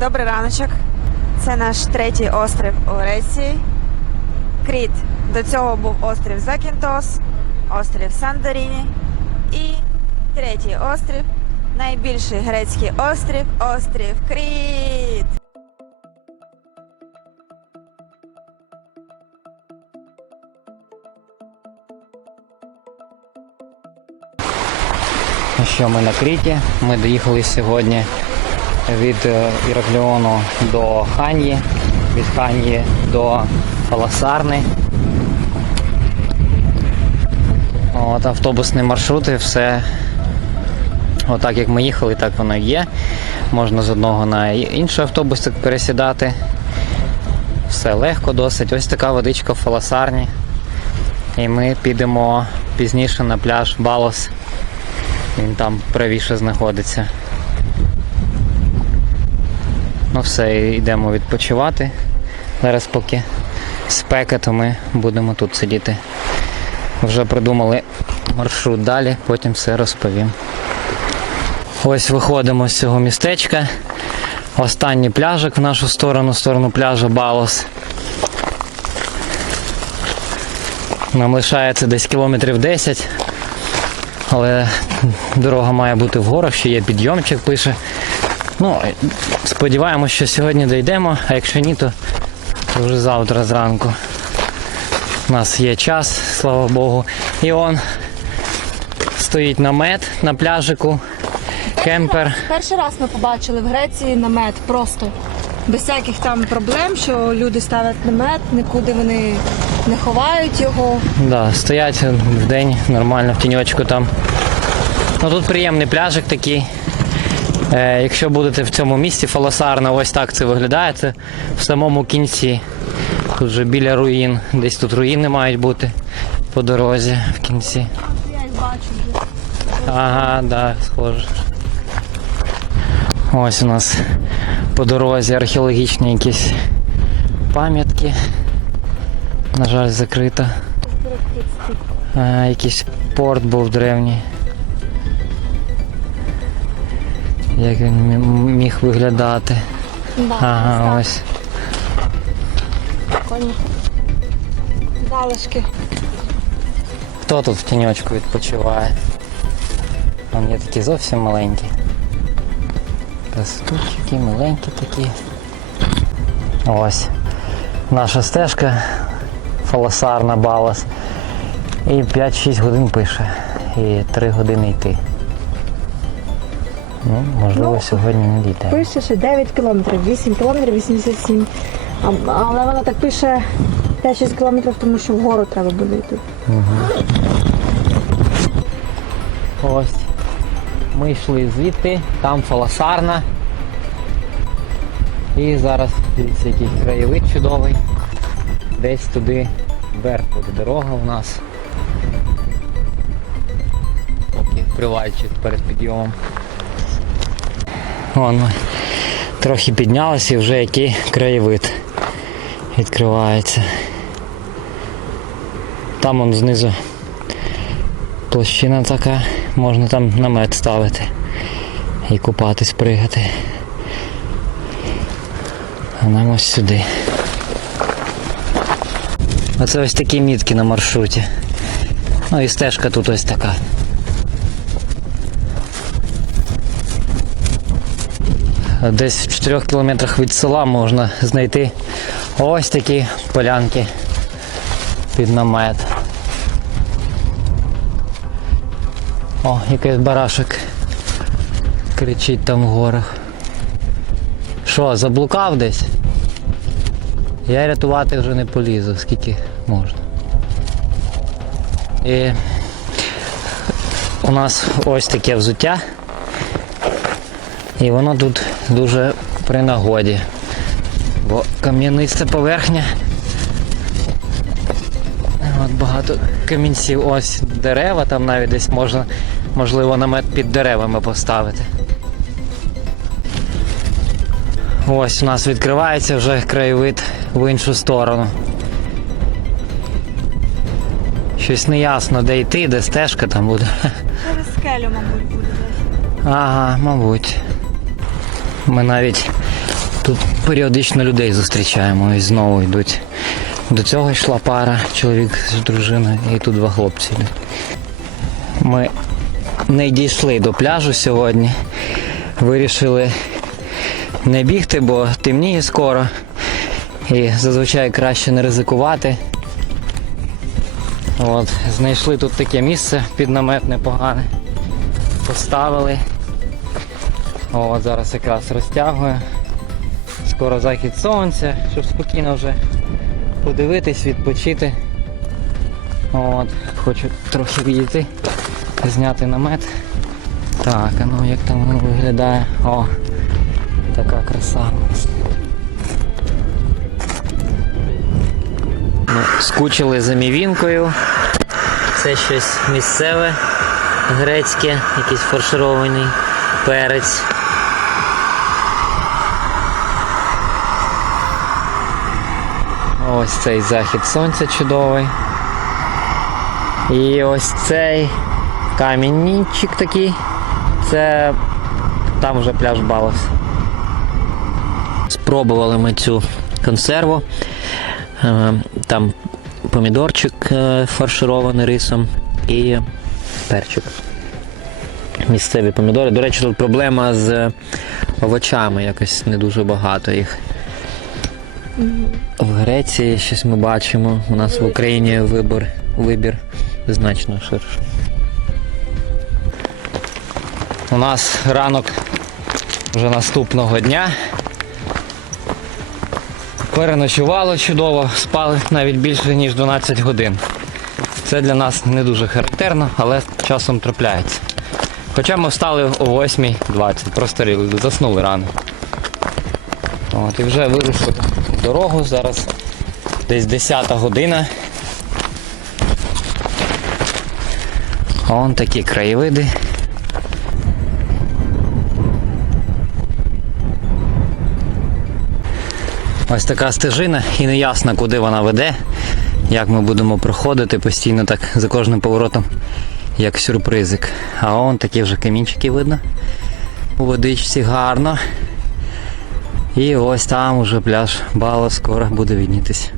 Добрий раночок. Це наш третій острів у Греції. Кріт. До цього був острів Закінтос, острів Санторіні і третій острів, найбільший грецький острів, острів Кріт. Що, ми на Кріті. Ми доїхали сьогодні від е, Іракліону до Ханьї, від Ханьї до Паласарни. От автобусні маршрути, все отак як ми їхали, так воно є. Можна з одного на інший автобус пересідати. Все легко досить. Ось така водичка в Фаласарні. І ми підемо пізніше на пляж Балос. Він там правіше знаходиться. Ну все, йдемо відпочивати. Зараз поки спека, то ми будемо тут сидіти. Вже придумали маршрут далі, потім все розповім. Ось виходимо з цього містечка. Останній пляжик в нашу сторону, в сторону пляжу Балос. Нам лишається десь кілометрів 10. Але дорога має бути в горах, ще є підйомчик, пише. Ну, сподіваємось, що сьогодні дійдемо, а якщо ні, то вже завтра зранку. У нас є час, слава Богу. І он стоїть намет на пляжику, кемпер. Перший раз ми побачили в Греції намет просто. Без всяких там проблем, що люди ставлять намет, нікуди вони не ховають його. Да, стоять в день нормально в тіньочку там. Ну тут приємний пляжик такий. Е, якщо будете в цьому місті Фалосарна, ось так це виглядає. Це в самому кінці. Тут вже біля руїн. Десь тут руїни мають бути по дорозі в кінці. Ага, да, схоже. Ось у нас по дорозі археологічні якісь пам'ятки. На жаль, закрита. А, якийсь порт був древній. Як він міг виглядати. Да, Ага, ось ось. Залишки. Хто тут в тіньочку відпочиває? Там є такі зовсім маленькі. Красотульчики, маленькі такі. Ось. Наша стежка фаласарна балас. І 5-6 годин пише. І 3 години йти. Ну, можливо, сьогодні не дійде. Пише, що 9 кілометрів, 8 кілометрів, 87. А, але вона так пише 5-6 кілометрів, тому що вгору треба буде йти. Ось. Ми йшли звідти, там фаласарна. І зараз дивіться, який краєвид чудовий. Десь туди вверх буде дорога у нас. Поки привальчик перед підйомом. Вон ми трохи піднялися і вже який краєвид відкривається. Там он знизу площина така, можна там намет ставити і купатись, пригати. А нам ось сюди. Оце ось такі мітки на маршруті. Ну і стежка тут ось така. Десь в 4 кілометрах від села можна знайти ось такі полянки під намет. О, якийсь барашок кричить там в горах. Що, заблукав десь? Я рятувати вже не полізу, скільки можна. І у нас ось таке взуття. І воно тут дуже при нагоді. Бо кам'яниста поверхня. От багато камінців. Ось дерева, там навіть десь можна, можливо, намет під деревами поставити. Ось у нас відкривається вже краєвид в іншу сторону. Щось неясно, де йти, де стежка там буде. Через скелю, мабуть, буде. Ага, мабуть. Ми навіть Тут періодично людей зустрічаємо і знову йдуть. До цього йшла пара, чоловік з дружиною, і тут два хлопці. Ми не дійшли до пляжу сьогодні. Вирішили не бігти, бо темніє скоро. І зазвичай краще не ризикувати. От, знайшли тут таке місце під намет непогане. Поставили. От, зараз якраз розтягує. Скоро захід сонця, щоб спокійно вже подивитись, відпочити. От, хочу трохи відійти, зняти намет. Так, а ну як там воно виглядає? О, така краса. Ми скучили за мівінкою. Це щось місцеве, грецьке, якийсь фарширований перець. Ось цей захід сонця чудовий. І ось цей камінчик такий. Це там вже пляж Балос. Спробували ми цю консерву. Е, Там помідорчик е, фарширований рисом і перчик. Місцеві помідори. До речі, тут проблема з овочами, якось не дуже багато їх. В Греції щось ми бачимо. У нас в Україні вибір, вибір значно ширший. У нас ранок вже наступного дня. Переночували чудово, спали навіть більше ніж 12 годин. Це для нас не дуже характерно, але часом трапляється. Хоча ми встали о 8.20, просто заснули рано. От, і вже вирушили дорогу. Зараз десь 10 година. Вон такі краєвиди. Ось така стежина і не ясно, куди вона веде, як ми будемо проходити постійно так за кожним поворотом, як сюрпризик. А вон такі вже камінчики видно. У водичці гарно. І ось там уже пляж Бала скоро буде віднітись.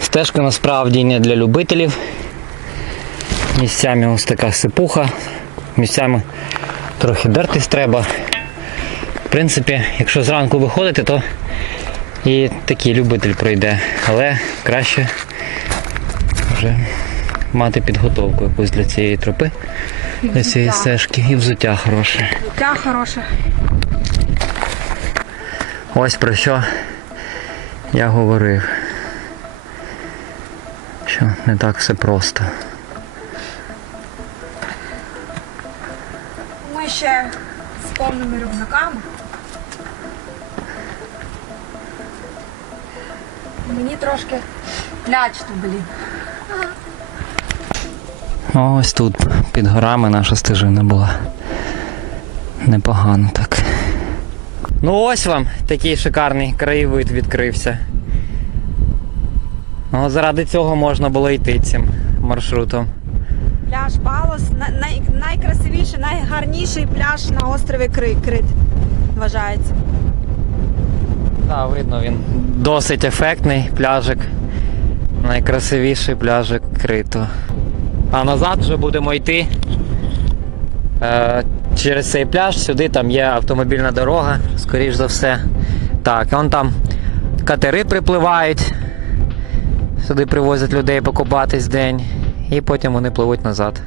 Стежка насправді не для любителів. Місцями ось така сипуха, місцями трохи дертись треба. В принципі, якщо зранку виходити, то і такий любитель пройде. Але краще вже мати підготовку якусь для цієї тропи, для цієї стежки і взуття хороше. Життя хороше. Ось про що я говорив. Що не так все просто. Ми ще з повними рюкзаками. Мені трошки лячно, блін. Ось тут під горами наша стежина була. Непогано так. Ну ось вам такий шикарний краєвид відкрився. Ну, заради цього можна було йти цим маршрутом. Пляж Балос най, найкрасивіший, найгарніший пляж на острові Кри- Крит. Вважається. Так, видно, він досить ефектний пляжик. Найкрасивіший пляжик крито. А назад вже будемо йти е, через цей пляж. Сюди там є автомобільна дорога, скоріш за все. Так, вон там катери припливають. Сюди привозять людей покупатись день. І потім вони пливуть назад.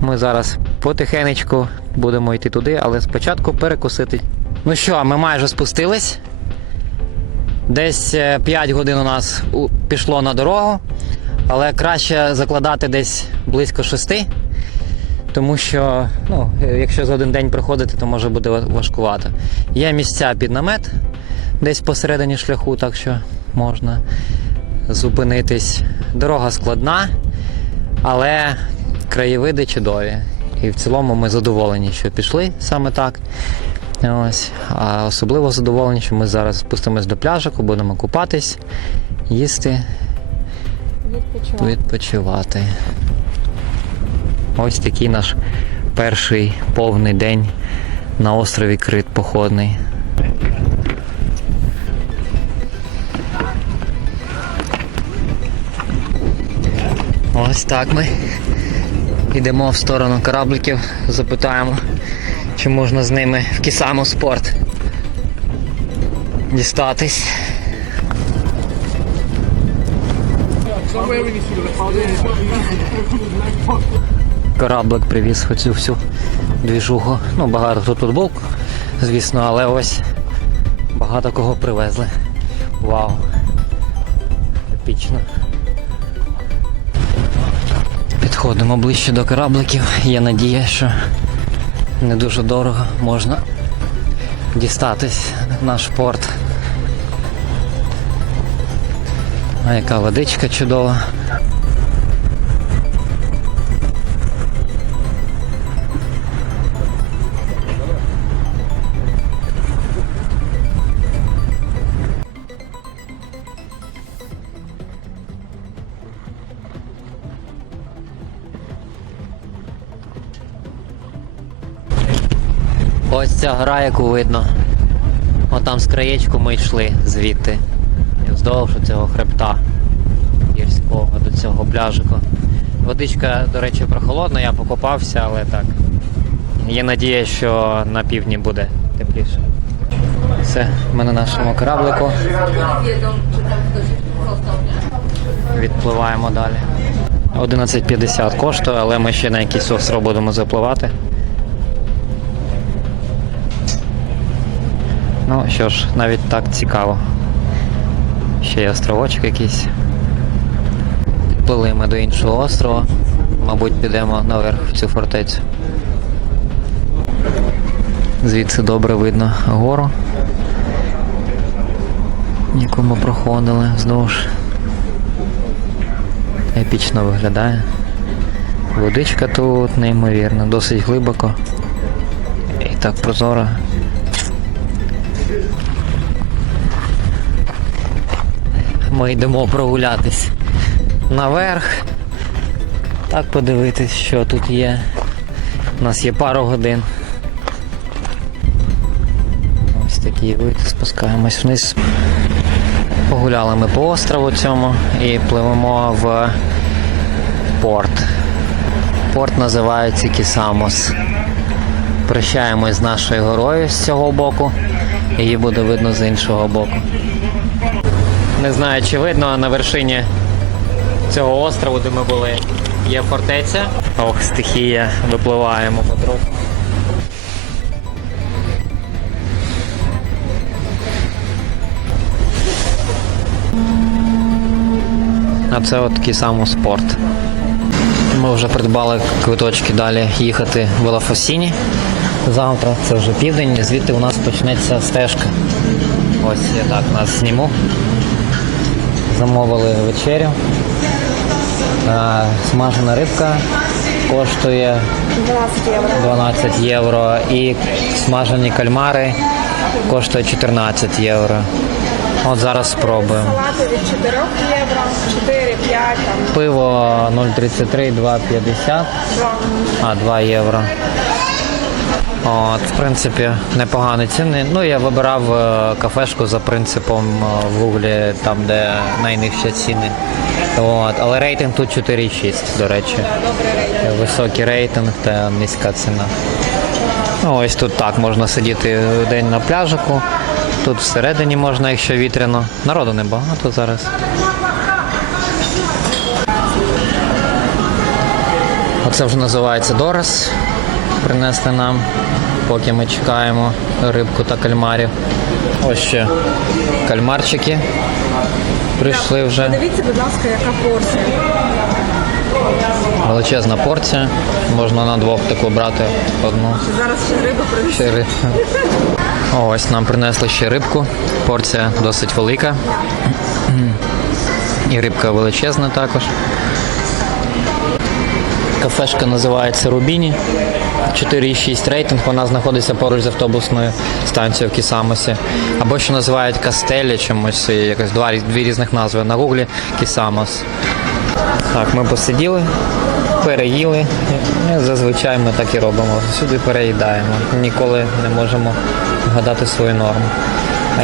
Ми зараз потихенечку будемо йти туди, але спочатку перекусити. Ну що, ми майже спустились. Десь 5 годин у нас пішло на дорогу, але краще закладати десь близько 6, тому що ну, якщо за один день приходити, то може буде важкувато. Є місця під намет десь посередині шляху, так що можна зупинитись. Дорога складна, але краєвиди чудові. І в цілому ми задоволені, що пішли саме так. Ось. А особливо задоволені, що ми зараз спустимось до пляжику, будемо купатись, їсти Відпочивати. відпочивати. Ось такий наш перший повний день на острові Крит походний. Ось так ми йдемо в сторону корабликів, запитаємо, чи можна з ними в Кісаму спорт дістатись. Кораблик привіз оцю всю двіжуху. Ну, багато хто тут був, звісно, але ось багато кого привезли. Вау. Епічно. Підходимо ближче до корабликів. Є надія, що не дуже дорого можна дістатись наш порт. А яка водичка чудова. Ось ця гора, яку видно. Отам з краєчку ми йшли звідти. Вздовж цього хребта гірського до цього пляжику. Водичка, до речі, прохолодна, я покопався, але так. Є надія, що на півдні буде тепліше. Все, ми на нашому кораблику. Відпливаємо далі. 11.50 коштує, але ми ще на якийсь остров будемо запливати. Ну що ж, навіть так цікаво. Ще є островочок якийсь. Підплили ми до іншого острова. Мабуть, підемо наверх в цю фортецю. Звідси добре видно гору, яку ми проходили вздовж. Епічно виглядає. Водичка тут неймовірна, досить глибоко. І так прозоро. Ми йдемо прогулятись наверх. Так подивитись, що тут є. У нас є пару годин. Ось такий вид, спускаємось вниз. Погуляли ми по острову цьому і пливемо в порт. Порт називається Кісамос. Прощаємось з нашою горою з цього боку. Її буде видно з іншого боку. Не знаю, чи видно на вершині цього острову, де ми були, є фортеця. Ох, стихія, випливаємо потроху. А це от такий самий спорт. Ми вже придбали квиточки далі їхати в Лафосіні. Завтра це вже південь, звідти у нас почнеться стежка. Ось я так нас зніму. Замовили вечерю. А, смажена рибка коштує 12 євро. 12 євро і смажені кальмари коштує 14 євро. От зараз спробуємо. Салати від 4 євро, 4, 5, там, Пиво 0,33, 2,50. А, 2 євро. От, в принципі, непогані ціни. Ну, я вибирав е, кафешку за принципом е, в гуглі, там, де найнижчі ціни. От, але рейтинг тут 4,6, до речі. Високий рейтинг та низька ціна. Ну, ось тут так можна сидіти день на пляжику. Тут всередині можна, якщо вітряно. Народу небагато зараз. Оце вже називається Дорес. Принесли нам, поки ми чекаємо рибку та кальмарів. Ось ще кальмарчики прийшли вже. Дивіться, будь ласка, яка порція. Величезна порція. Можна на двох таку брати одну. Зараз ще риба принесе. Ще ри- Ось нам принесли ще рибку. Порція досить велика. І рибка величезна також. Кафешка називається Рубіні. 4,6 рейтинг. Вона знаходиться поруч з автобусною станцією в Кісамосі. Або що називають Кастелі чомусь, якось два, дві різних назви. На гуглі Кісамос. Так, ми посиділи, переїли. Зазвичай ми так і робимо. Сюди переїдаємо. Ніколи не можемо вгадати свою норму.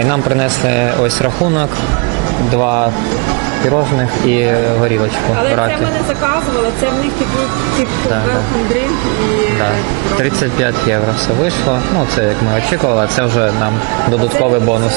Й нам принесли ось рахунок, два пірожних і горілочку. Але в це ми не заказували, це в них типу, типу Да, welcome drink і да. 35 євро все вийшло. Ну, це як ми очікували, це вже нам додатковий бонус.